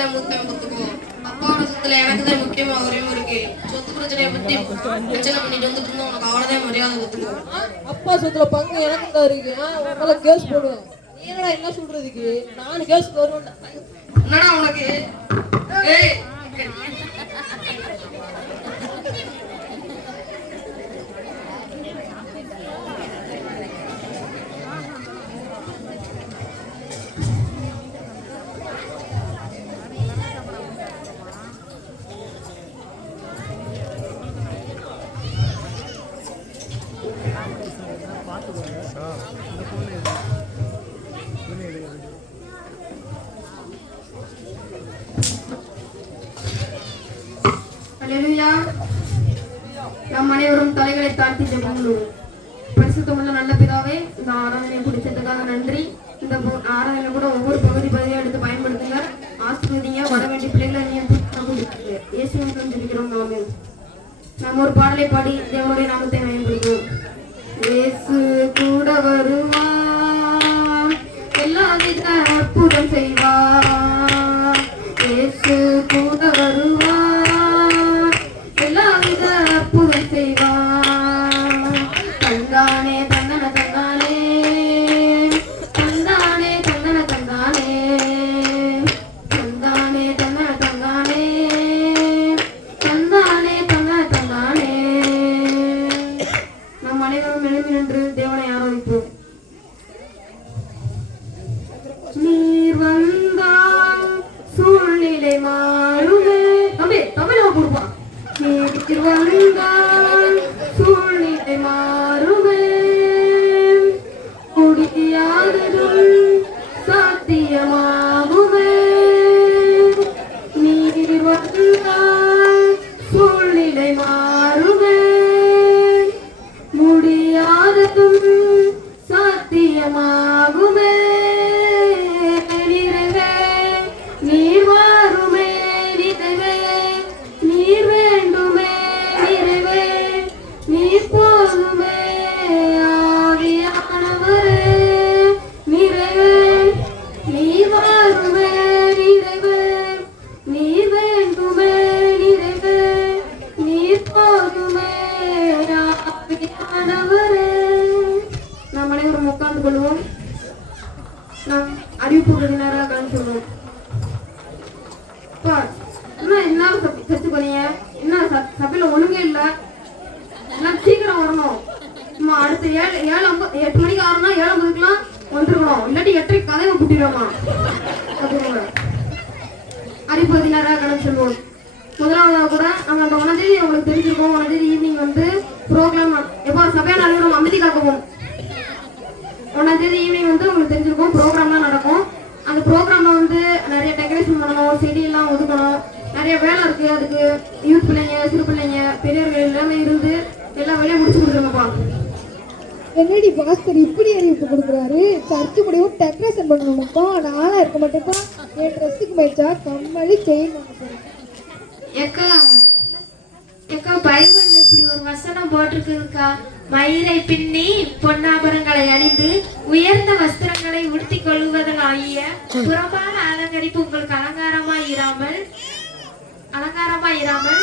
தான் மூத்தம் பார்த்துக்கோ அப்பாவோட சொத்துல எனக்கு தான் முக்கியமா உரிமை இருக்கு. சொத்து பிரச்சனையை பத்தி பிரச்சனை பண்ணிட்டு வந்துட்டு உனக்கு அவ்வளவுதான் மரியாதை பார்த்துக்கோ அப்பா சொத்துல பங்கு எனக்கு தான் இருக்கு. மேல கேஸ் போடுவேன். நீ என்னடா என்ன சொல்றதுக்கு? நான் கேஸ் வருவேன் என்னடா உனக்கு? ஏய் பாடலை பாடி தேவனுடைய நாமத்தை பயன்படுத்துவோம் இயேசு கூட வருவார். எல்லா வித அற்புதம் செய்வார். இயேசு கூட நின்று தேவனை ஆராதிப்போம். நீர் வந்தால் சூழ்நிலை மாறுமே. தம்பி தமிழ் கொடுப்பான் நீர் வந்தால் சூழ்நிலை மாறுமே. குடியாததும் சாத்தியமா ஆகுமே நீர் கூட்டிடுவோமா அதுங்க அறிப்பதினராக கடன் சொல்வோம். முதலாவதாக கூட நாங்கள் அந்த ஒன்றாந்தேதி உங்களுக்கு தெரிஞ்சிருக்கோம். ஒன்றாந்தேதி ஈவினிங் வந்து ப்ரோக்ராம் எப்போ? சபையான அலுவலகம் அமைதி காக்கவும் ஒன்றாந்தேதி ஈவினிங் வந்து உங்களுக்கு தெரிஞ்சிருக்கோம். ப்ரோக்ராம்லாம் நடக்கும். அந்த ப்ரோக்ராமில் வந்து நிறைய டெக்கரேஷன் பண்ணணும் செடியெல்லாம் ஒதுக்கணும். நிறைய வேலை இருக்குது அதுக்கு யூத் பிள்ளைங்க சிறு பிள்ளைங்க பெரியவர்கள் எல்லாமே இருந்து எல்லா வேலையும் முடிச்சு கொடுத்துருங்கப்பா. என்னடி பாஸ்கர் இப்படி அறிவிப்பு கொடுக்குறாரு? சர்ச்சு முடிவும் டெக்ரேஷன் பண்ணணும்ப்பா. நானா இருக்க மாட்டேப்பா என் ட்ரெஸ்ஸுக்கு மேய்ச்சா கம்மலி செயின் ஏக்கா ஏக்கா பைபிள்ல இப்படி ஒரு வசனம் போட்டிருக்குதுக்கா. மயிரை பின்னி பொன்னாபரங்களை அணிந்து உயர்ந்த வஸ்திரங்களை உடுத்திக் கொள்வதனாகிய புறமான அலங்கரிப்பு உங்களுக்கு அலங்காரமா இராமல் அலங்காரமா இராமல்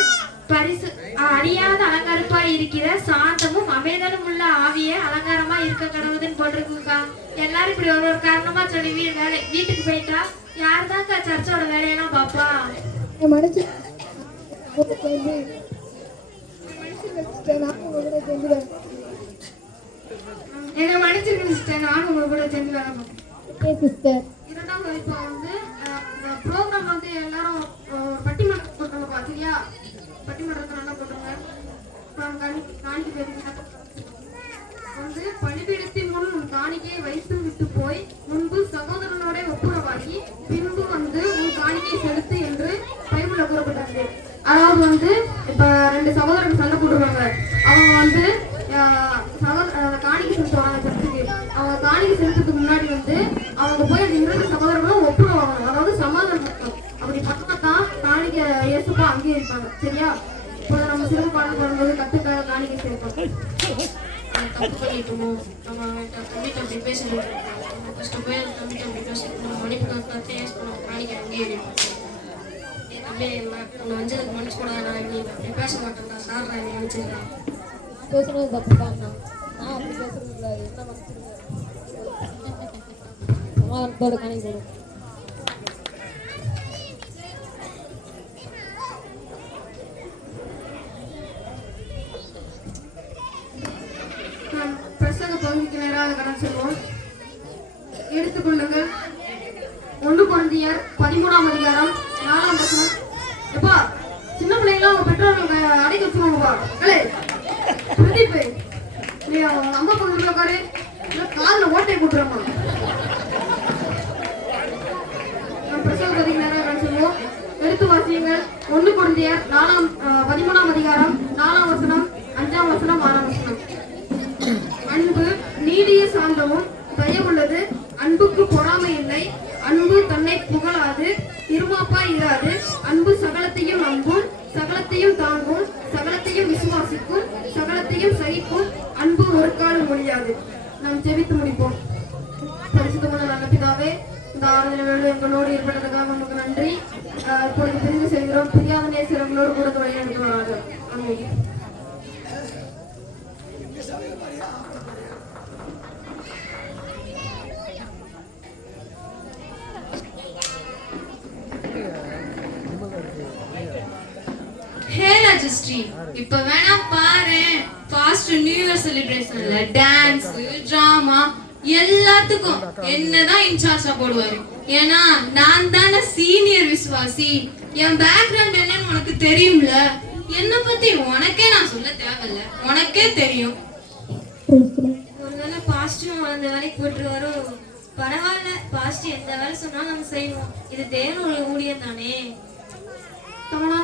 பரிசு அஹ், அணியாத அலங்கரிப்பா இருக்கிற சாந்தமும் அமைதலும் உள்ள ஆவிய அலங்காரமா இருக்க கடவுதுன்னு போட்டிருக்குக்கா எல்லாரும் இப்படி ஒரு ஒரு காரணமா சொல்லி வீ- வேலை வீட்டுக்கு போயிட்டா யாருதாக்கா சர்ச்சோட வேலையெல்லாம் பாப்பா? என்னை மன்னிச்சிருக்கேன் சிஸ்டர் நானும் உங்க கூட சேர்ந்து வேலை பார்ப்பேன் ஓகே சிஸ்டர் இரண்டாவது இப்போ வந்து ப்ரோக்ராம் வந்து எல்லாரும் ஒரு சரியா பட்டிமன்றத்தை நல்லா போட்டுருங்க அப்புறம் காணி காணிக்கை போயிருக்கீங்க வந்து பலிபீடத்தின் முன் உன் காணிக்கையை வைத்து விட்டு போய் முன்பு சகோதரனோட ஒப்புரவாகி பின்பு வந்து உன் காணிக்கை செலுத்து என்று பைபிள்ல கூறப்பட்டிருக்கு அதாவது வந்து இப்ப ரெண்டு சகோதரர்கள் சண்டை போட்டுருவாங்க அவங்க வந்து ஆஹ், சகோதர ஆஹ், காணிக்கை செலுத்த வராங்க சர்ச்சுக்கு அவங்க காணிக்கை செலுத்துறதுக்கு முன்னாடி வந்து அவங்க போய் அந்த இரண்டு சகோதரர்களும் ஒப்புரவாங்க அதாவது சமாதானம் பண்ணணும் அப்படி பண்ணா தான் காணிக்கை இயேசுப்பா அங்கேயே இருப்பாங்க சரியா இப்போ நம்ம சிறும பாடம் பண்ணும்போது கத்துக்க காணிக்கை சேர்ப்போம் நம்ம தப்பு பண்ணிட்டு இருக்கோம் நம்ம தம்பிட்ட அப்படி பேசுறது ஃபர்ஸ்ட் போய் அந்த தம்பிட்ட அப்படி பேசி நம்ம மன்னிப்பு கற்று ஏஸ் பண்ண காணிக்க அங்கேயே இருக்கும் தம்பி நான் உன்னை வஞ்சதுக்கு மன்னிச்சு கூட நான் இனி அப்படி பேச மாட்டேன்டா சார் நான் மன்னிச்சிருக்கேன் பேசுறது தப்பு தான் நான் அப்படி பேசுறது இல்லை என்ன மன்னிச்சிருக்கேன் சமாதானத்தோட கணக்கு கடன் செல்வோம். எடுத்துக்கொள்ளுங்கள் ஒன்று குழந்தையர் பதிமூணாம் அதிகாரம் நாலாம் வசனம். எப்பா சின்ன பிள்ளைங்களாம் அவங்க பெற்றோர்களுக்கு அடைக்க வச்சுருவாங்கப்பா. கலே பிரதீப் நீ அவங்க அம்மா பக்கத்தில் உட்காரு. இல்லை காலில் ஓட்டை போட்டுருமா நாம் பிரசங்க கடன் செல்வோம். எடுத்து வாசியுங்கள் ஒன்று குழந்தையர் நாலாம் பதிமூணாம் அதிகாரம் நாலாம் வசனம் அஞ்சாம் வசனம் ஆறாம் வசனம். நீடிய சாந்தமும் தயவுள்ளது அன்புக்கு பொறாமை இல்லை. அன்பு தன்னை புகழாது. இருமாப்பா இராது. அன்பு சகலத்தையும் நம்பும் சகலத்தையும் தாங்கும் சகலத்தையும் விசுவாசிக்கும் சகலத்தையும் சகிக்கும் அன்பு ஒரு காலம் முடியாது நாம் ஜெபித்து முடிப்போம். பரிசுத்தமான நல்ல பிதாவே இந்த ஆறுதல் வேலை எங்களோடு ஏற்பட்டதுக்காக உங்களுக்கு நன்றி. இப்பொழுது பிரிந்து செல்கிறோம். பிரியாத நேசர் எங்களோடு கூட வழி நடத்துவார்கள் ஆமென் இப்ப வேணா பாரு. ஃபாஸ்ட் நியூ இயர் செலிப்ரேஷன்ல டான்ஸ் டிராமா எல்லாத்துக்கும் என்னதான் இன்சார்ஜா போடுவாரு. ஏன்னா நான் தானே சீனியர் விசுவாசி. என் பேக்ரவுண்ட் என்னன்னு உனக்கு தெரியும்ல. என்ன பத்தி உனக்கே நான் சொல்ல தேவையில்ல. உனக்கே தெரியும். ஒருவேளை பாஸ்டும் அந்த வேலைக்கு போட்டுருவாரோ பரவாயில்ல. பாஸ்ட் எந்த வேலை சொன்னாலும் நம்ம செய்வோம். இது தேவனுடைய ஊழியர் தானே. தமனா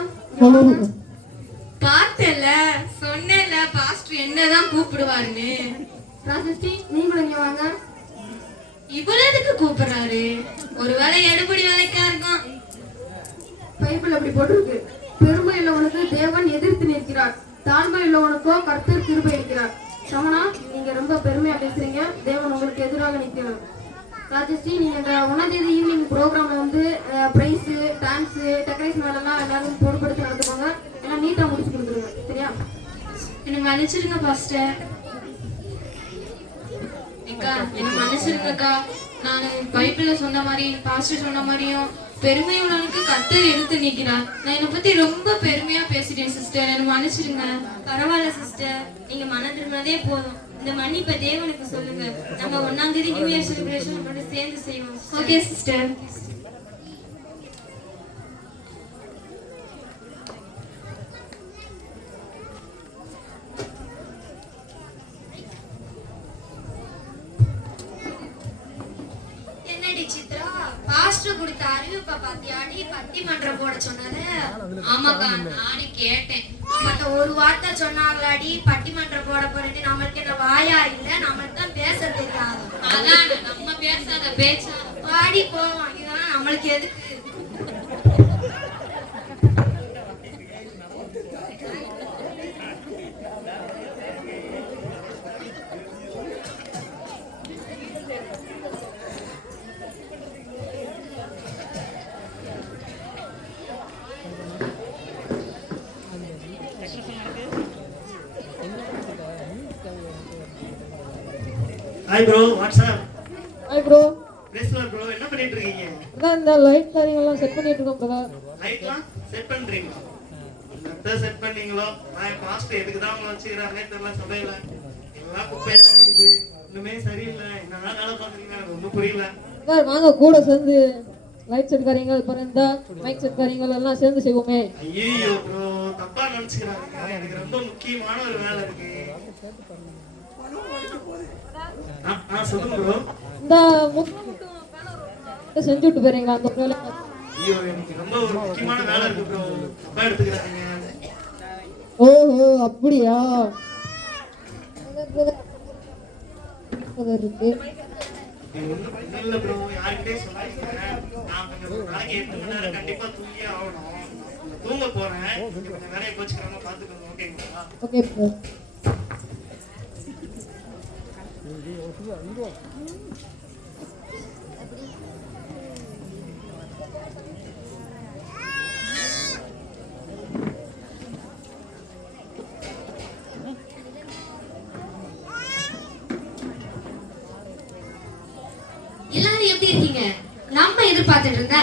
பார்த்தல சொன்னேன்ல பாஸ்டர் என்னதான் கூப்பிடுவாருன்னு. ராஜஸ்ரீ நீங்களும் இங்க வாங்க. இவ்வளவு எதுக்கு கூப்பிடுறாரு. ஒருவேளை எடுபடி வேலைக்கா இருக்கும் பைபிள் அப்படி போட்டிருக்கு. பெருமை உள்ளவனுக்கு தேவன் எதிர்த்து நிற்கிறார். தாழ்மை உள்ளவனுக்கோ கர்த்தர் கிருபை இருக்கிறார் சமனா நீங்க ரொம்ப பெருமையா பேசுறீங்க. தேவன் உங்களுக்கு எதிராக நிற்கிறார். ராஜஸ்ரீ நீங்க இந்த ஒன்னாம் தேதி ஈவினிங் ப்ரோக்ராம்ல வந்து பிரைஸ் டான்ஸ் டெக்கரேஷன் வேலைலாம் எல்லாரும் பொறுப்படுத்தி நடத்துவாங்க நான் நீட்டாக முடிச்சு கொடுத்துருவேன் சரியா? என்ன மன்னிச்சிருங்க பாஸ்டர் அக்கா எனக்கு மன்னிச்சிருங்கக்கா நான் பைபிள்ல சொன்ன மாதிரி பாஸ்டர் சொன்ன மாதிரியும் பெருமை உள்ளவனுக்கு கத்தர் எடுத்து நிக்கிறார் நான் என்னை பத்தி ரொம்ப பெருமையா பேசிட்டேன் சிஸ்டர் என்ன மன்னிச்சிருங்க. பரவாயில்ல சிஸ்டர் நீங்க மனம் திரும்பினதே போதும். இந்த மன்னிப்பை தேவனுக்கு சொல்லுங்க. நம்ம ஒன்னாம் தேதி நியூ இயர் செலிப்ரேஷன் சேர்ந்து செய்வோம் ஓகே சிஸ்டர் என்னடி சித்ரா பாஸ்டர் கொடுத்த அறிவிப்பை பாத்தியாடி பட்டிமன்றம் போட சொன்னது ஆமாக்கா நானே கேட்டேன். மத்த ஒரு வார்த்தை சொன்னாங்களாடி? பட்டிமன்றம் போட போறேன்னு. நம்மளுக்கு என்ன வாயா இல்ல? நம்மளுக்கு தான் பேச தெரியாது அதான் நம்ம பேசாத பேச்சா? பாடி போவோம். இதெல்லாம் நம்மளுக்கு எதுக்கு? Hi bro WhatsApp hi bro பிரேஸ்லர் bro என்ன பண்ணிட்டு இருக்கீங்க? அதான் இந்த லைட் காரியங்கள்லாம் செட் பண்ணிட்டு இருக்கோம் பிரதர் லைட்லாம் செட் பண்றீங்களா? என்னத்த செட் பண்ணீங்களோ? நான் பாஸ்ட் எதுக்கு தான் உங்களை வச்சுக்கிறாருனே தெரியல சபையில. எல்லாம் குப்பையா இருக்குது. இன்னுமே சரியில்லை. என்னதான் வேலை பாக்குறீங்க எனக்கு ஒன்றும் புரியல. பிரதர் வாங்க கூட சேர்ந்து லைட் செட் காரியங்கள் அப்புறம் இந்த மைக் செட் காரியங்கள் எல்லாம் சேர்ந்து செய்வோமே. ஐயோ ப்ரோ தப்பா நினைச்சுக்கிறாங்க. எனக்கு ரொம்ப முக்கியமான ஒரு வேலை இருக்கு. இந்த மட்டும் செஞ்சு விட்டு போறீங்களா அந்த வேலை முக்கியமான ஓஹோ அப்படியா? இருக்கு ஒண்ணும் இல்ல ப்ரோ யார்கிட்டயும் சொல்லாதீங்க. நான் கொஞ்சம் ஒரு நாளைக்கு எட்டு மணி நேரம் கண்டிப்பா தூங்கியே ஆகணும். நான் தூங்க போறேன். பாத்துக்கோங்க ஓகேங்களா ஓகே எல்லாரும் எப்படி இருக்கீங்க? நம்ம எதிர்பார்த்துட்டு இருந்த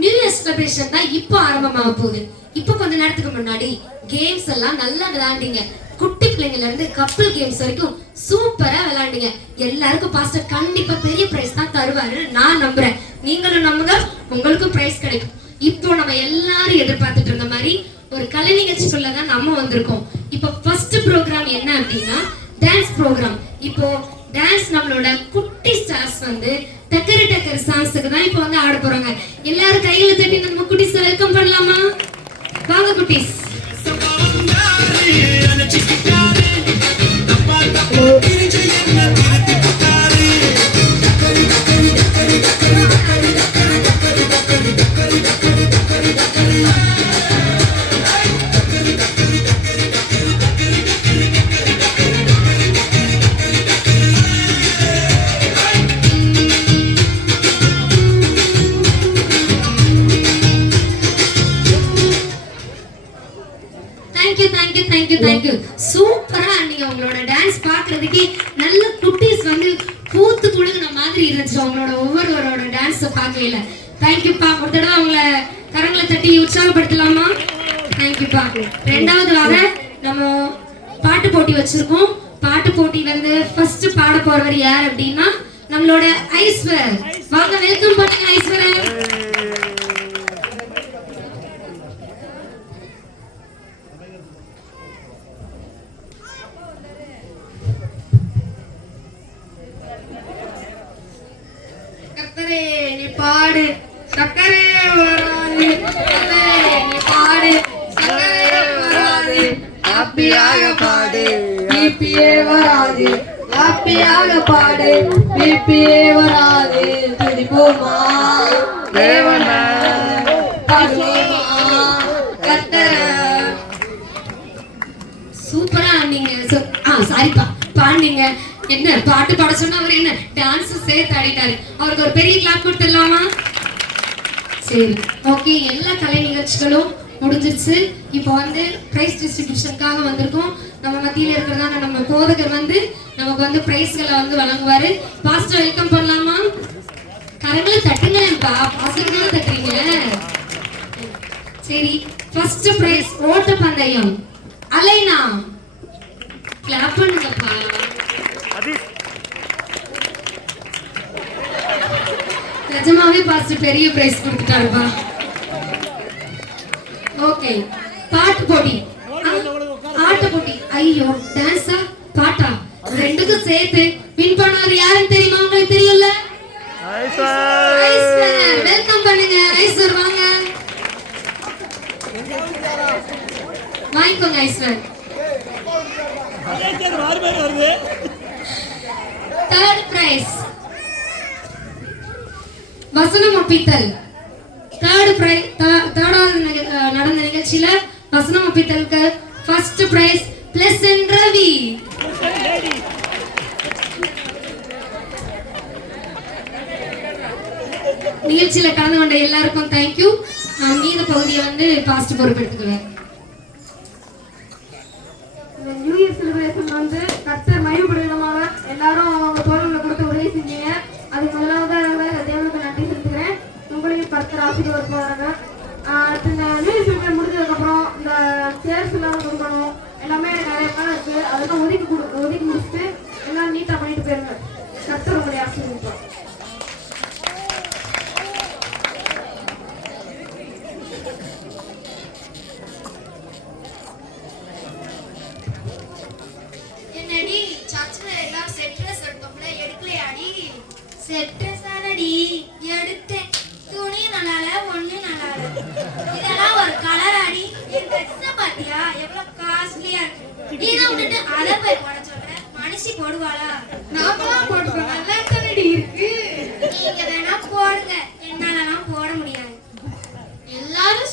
நியூ இயர் செலிப்ரேஷன் தான் இப்போ ஆரம்பமாக போகுது. இப்போ கொஞ்ச நேரத்துக்கு முன்னாடி கேம்ஸ் எல்லாம் நல்லா விளையாண்டீங்க. பிள்ளைங்கள்ல இருந்து கப்பல் கேம்ஸ் வரைக்கும் சூப்பரா விளையாண்டீங்க எல்லாருக்கும் பாஸ்டர் கண்டிப்பா பெரிய பிரைஸ் தான் தருவாரு நான் நம்புறேன். நீங்களும் நம்புங்க உங்களுக்கும் பிரைஸ் கிடைக்கும். இப்போ நம்ம எல்லாரும் எதிர்பார்த்துட்டு இருந்த மாதிரி ஒரு கலை நிகழ்ச்சிக்குள்ள தான் நம்ம வந்திருக்கோம். இப்போ ஃபர்ஸ்ட் ப்ரோக்ராம் என்ன அப்படின்னா டான்ஸ் ப்ரோக்ராம் இப்போ டான்ஸ் நம்மளோட குட்டி ஸ்டார்ஸ் வந்து டக்கரு டக்கர் சாங்ஸுக்கு தான் இப்போ வந்து ஆட போறாங்க. எல்லாரும் கையில தட்டி நம்ம குட்டிஸ் வெல்கம் பண்ணலாமா? வாங்க குட்டிஸ். தேங்க்யூ பார்க்கல தேங்க்யூப்பா ஒரு தடவை அவங்கள கரங்களை தட்டி உற்சாகப்படுத்தலாமா? தேங்க்யூப்பா ரெண்டாவது வார நம்ம பாட்டு போட்டி வச்சிருக்கோம். பாட்டு போட்டி வந்து ஃபர்ஸ்ட் பாட போறவர் யார் அப்படின்னா நம்மளோட ஐஸ்வர். வாங்க வெல்கம் பண்ணுங்க ஐஸ்வரன். ஹாப்பியாக பாடு பிபிஏ வராது ஹாப்பியாக பாடு பிபிஏ வராது துதிப்போமா? தேவனா. சூப்பரா ஆ சாரிப்பா பாடினீங்க என்ன பாட்டு பாட சொன்னா அவர் என்ன டான்ஸ் சேர்த்து ஆடிட்டாரு. அவருக்கு ஒரு பெரிய கிளாப் கொடுத்துடலாமா? சரி ஓகே எல்லா கலை நிகழ்ச்சிகளும் முடிஞ்சிருச்சு. இப்போ வந்து பிரைஸ் டிஸ்ட்ரிபியூஷனுக்காக வந்திருக்கோம். நம்ம மத்தியில இருக்கிறதான நம்ம போதகர் வந்து நமக்கு வந்து பிரைஸ்களை வந்து வழங்குவாரு. பாஸ்டர் வெல்கம் பண்ணலாமா? கரங்களை தட்டுங்களேன்ப்பா பாஸ்டர் தானே தட்டுறீங்க? சரி ஃபர்ஸ்ட் பிரைஸ் ஓட்டப்பந்தயம் அலைனா? கிளாப் பண்ணுங்கப்பா. நிஜமாவே பாஸ்டர் பெரிய பிரைஸ் கொடுத்துட்டாருப்பா. ஓகே பாட்டு போட்டி ஆட்ட போட்டி ஐயோ டான்ஸா பாட்டா ரெண்டுக்கும் சேர்த்து வின் பண்ணவர் யாருன்னு தெரியுமா உங்களுக்கு தெரியல வெல்கம் பண்ணுங்க ஐஸ்வர் வாங்க வாங்கிக்கோங்க ஐஸ்வர் தேர்ட் பிரைஸ் வசனம் ஒப்பித்தல் தேர்டு ப்ரை தேர்டாவது நடந்த நிகழ்ச்சியில வசனம் ஒப்பித்தலுக்கு ஃபர்ஸ்ட் பிரைஸ் பிளஸ் ரவி. நிகழ்ச்சியில கலந்து கொண்ட எல்லாருக்கும் தேங்க்யூ நான் மீத பகுதியை வந்து பாஸ்ட் பொறுப்பெடுத்துக்குவேன். நியூ இயர் செலிப்ரேஷன் வந்து கர்த்தர் மகிமைப்படும் எல்லாரும் அவங்க தோழர்களை கொடுத்து உதவி செஞ்சீங்க அதுக்கு முதலாவதாக தேவனுக்கு நன்றி செலுத்துகிறேன் உங்களையும் ஒர்க் ஆசீர்வாதப்படுறாங்க இந்த நியூ இயர் முடிஞ்சதுக்கப்புறம் இந்த சேர்ஸ் எல்லாம் கொடுக்கணும். எல்லாமே நிறைய பேர் இருக்குது அதெல்லாம் ஒதுக்கி கொடு ஒதுக்கி முடிச்சுட்டு எல்லாம் நீட்டாக பண்ணிட்டு போயிருங்க. கத்துறவங்களுடைய உங்களை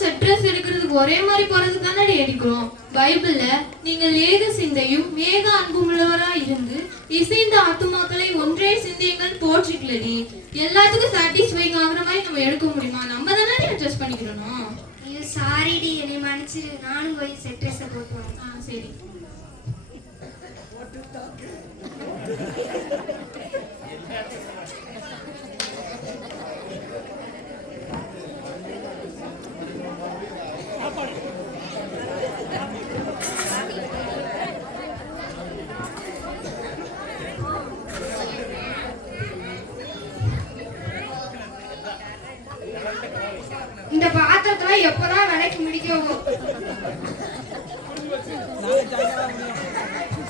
எல்லாரும் செட் ட்ரெஸ் எடுக்கிறதுக்கு ஒரே மாதிரி போறது தானடி எடுக்கிறோம்? பைபிள்ல நீங்கள் ஏக சிந்தையும் மேக அன்புமுள்ளவரா இருந்து இசைந்த ஆத்துமாக்களை ஒன்றே சிந்தையுங்கள் போற்றிக்கலடி. எல்லாத்துக்கும் சாட்டிஸ்ஃபைங் ஆகுற மாதிரி நம்ம எடுக்க முடியுமா? நம்ம தானே அட்ஜஸ்ட் பண்ணிக்கிறோம். ஐயோ சாரிடி என்னை மன்னிச்சிரு. நானும் போய் செட் ட்ரெஸ்ஸை போட்டு வரேன் ஆ சரி.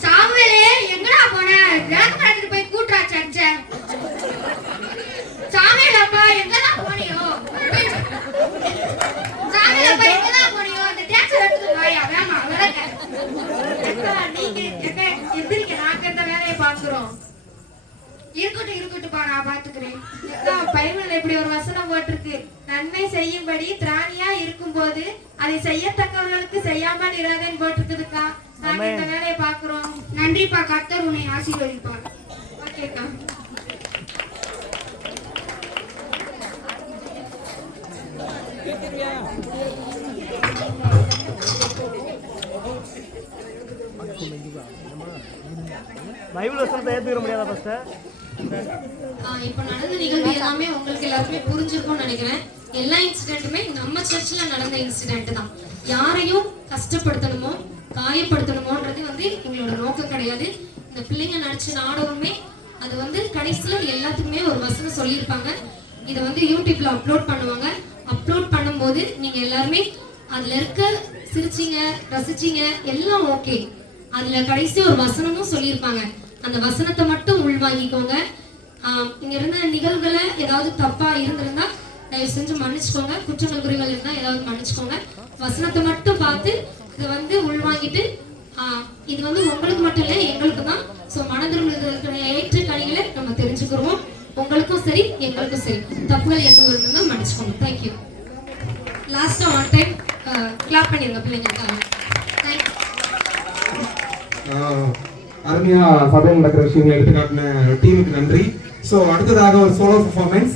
சாமுவேலே எங்கடா போன? விளக்கு நடந்துட்டு போய் கூட்டுறா சர்ச்ச சாமுவேல் அப்பா எங்கதான் போனியோ? சாமுவேல் அப்பா எங்கதான் போனியோ? இந்த டேக்ஸர் எடுத்துட்டு வாயா வேமா விளக்க. நீங்க எங்க எந்திரிக்க நாங்க இந்த வேலையை பாக்குறோம் இருக்கட்டும் இருக்கட்டும்ப்பா நான் பாத்துக்கிறேன். பைபிள்ல இப்படி ஒரு வசனம் போட்டிருக்கு. நன்மை செய்யும்படி திராணியா இருக்கும்போது அதை செய்யத்தக்கவர்களுக்கு செய்யாமல் இராதேன்னு போட்டிருக்குதுக்கா. நாங்க இந்த வேலையை பாக்குறோம். நன்றிப்பா கர்த்தர் உன்னை ஆசீர்வதிப்பார். ஓகேக்கா. பைபிள் வசனத்தை ஏத்துக்கிற முடியாதா ஃபர்ஸ்ட் ஆஹ் இப்போ நடந்த நிகழ்வு எல்லாமே உங்களுக்கு எல்லாருக்குமே புரிஞ்சிருக்கும்னு நினைக்கிறேன். எல்லா இன்சிடென்ட்டுமே நம்ம சர்ச்சில் நடந்த இன்சிடென்ட் தான். யாரையும் கஷ்டப்படுத்தணுமோ காயப்படுத்தணுமோன்றது வந்து எங்களோட நோக்கம் கிடையாது. இந்த பிள்ளைங்க நடிச்ச நாடகமே அது வந்து கடைசியில் எல்லாத்துக்குமே ஒரு வசனம் சொல்லியிருப்பாங்க. இதை வந்து யூடியூப்ல அப்லோட் பண்ணுவாங்க. அப்லோட் பண்ணும்போது நீங்க எல்லாருமே அதுல இருக்க சிரிச்சீங்க ரசிச்சிங்க எல்லாம் ஓகே அதுல கடைசி ஒரு வசனமும் சொல்லியிருப்பாங்க. அந்த வசனத்தை மட்டும் உள்வாங்கிக்கோங்க. இங்க இருந்த நிகழ்வுகளை ஏதாவது தப்பா இருந்திருந்தா தயவு செஞ்சு மன்னிச்சுக்கோங்க. குற்றங்கள் குறிகள் இருந்தா ஏதாவது மன்னிச்சுக்கோங்க. வசனத்தை மட்டும் பார்த்து இதை வந்து உள்வாங்கிட்டு ஆஹ் இது வந்து உங்களுக்கு மட்டும் இல்லை எங்களுக்கு தான். ஸோ மனதிரும்புதலுக்கு ஏற்ற கணிகளை நம்ம தெரிஞ்சுக்கிறோம் உங்களுக்கும் சரி எங்களுக்கும் சரி. தப்புகள் எதுவும் இருந்தா மன்னிச்சுக்கோங்க. தேங்க்யூ லாஸ்டா ஒன் டைம் கிளாப் பண்ணிருங்க பிள்ளைங்களுக்காக. தேங்க்யூ அருமையாக அருமையா சபையில் நடக்கிற விஷயங்களை எடுத்து காட்டின டீமுக்கு நன்றி. ஸோ அடுத்ததாக ஒரு சோலோ பர்ஃபார்மன்ஸ்